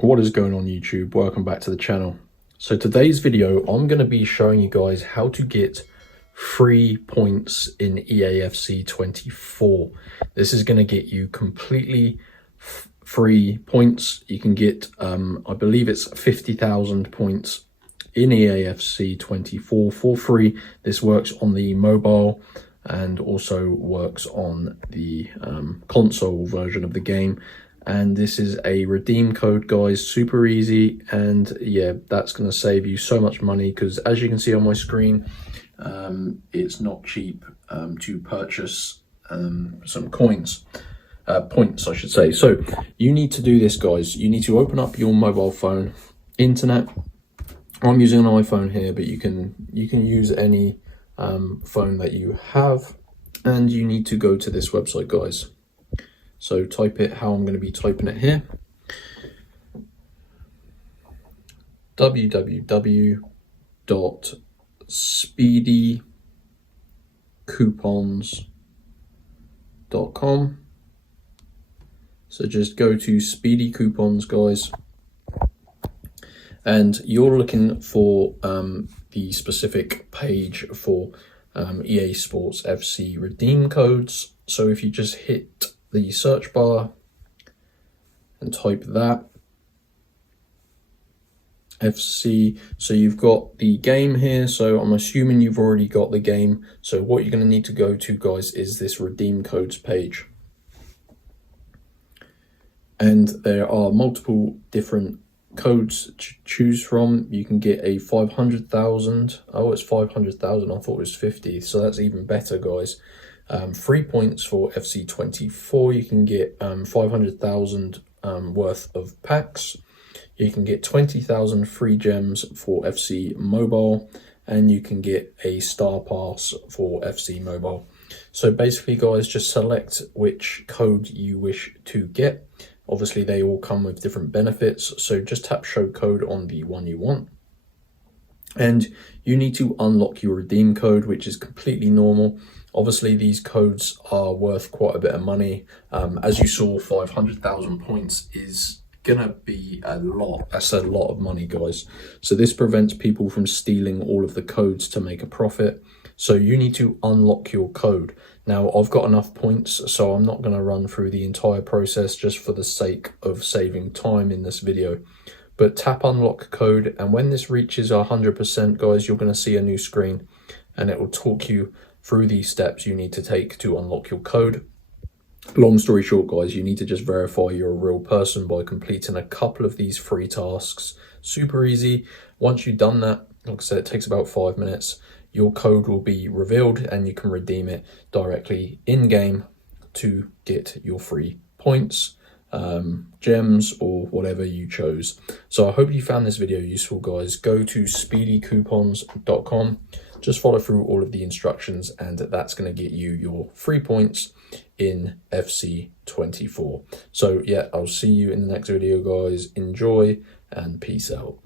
What is going on YouTube? Welcome back to the channel. So today's video, I'm going to be showing you guys how to get free points in EAFC 24. This is going to get you completely free points. You can get, I believe it's 50,000 points in EAFC 24 for free. This works on the mobile and also works on the console version of the game. And this is a redeem code, guys, super easy. And yeah, that's going to save you so much money because as you can see on my screen, it's not cheap to purchase some points, I should say. So you need to do this, guys. You need to open up your mobile phone, internet. I'm using an iPhone here, but you can use any phone that you have, and you need to go to this website, guys. So type it how I'm going to be typing it here. www.speedycoupons.com. So just go to Speedy Coupons, guys. And you're looking for the specific page for EA Sports FC redeem codes. So if you just hit the search bar and type that FC, so you've got the game here. So I'm assuming you've already got the game. So what you're going to need to go to, guys, is this redeem codes page. And there are multiple different codes to choose from. You can get a 500,000. Oh, it's 500,000. I thought it was 50. So that's even better, guys. 3 points for FC 24. You can get 500,000 worth of packs. You can get 20,000 free gems for FC Mobile, and you can get a star pass for FC Mobile. So basically, guys, just select which code you wish to get. Obviously, they all come with different benefits. So just tap show code on the one you want. And you need to unlock your redeem code, which is completely normal. Obviously, these codes are worth quite a bit of money. As you saw, 500,000 points is gonna be a lot. That's a lot of money, guys. So this prevents people from stealing all of the codes to make a profit. So you need to unlock your code. Now, I've got enough points, so I'm not gonna run through the entire process just for the sake of saving time in this video. But tap unlock code, and when this reaches 100%, guys, you're gonna see a new screen, and it will talk you through these steps you need to take to unlock your code. Long story short, guys, you need to just verify you're a real person by completing a couple of these free tasks. Super easy. Once you've done that, like I said, it takes about 5 minutes. Your code will be revealed and you can redeem it directly in game to get your free points, gems, or whatever you chose. So I hope you found this video useful, guys. Go to speedycoupons.com. Just follow through all of the instructions, and that's going to get you your free points in FC 24. So yeah, I'll see you in the next video, guys. Enjoy and peace out.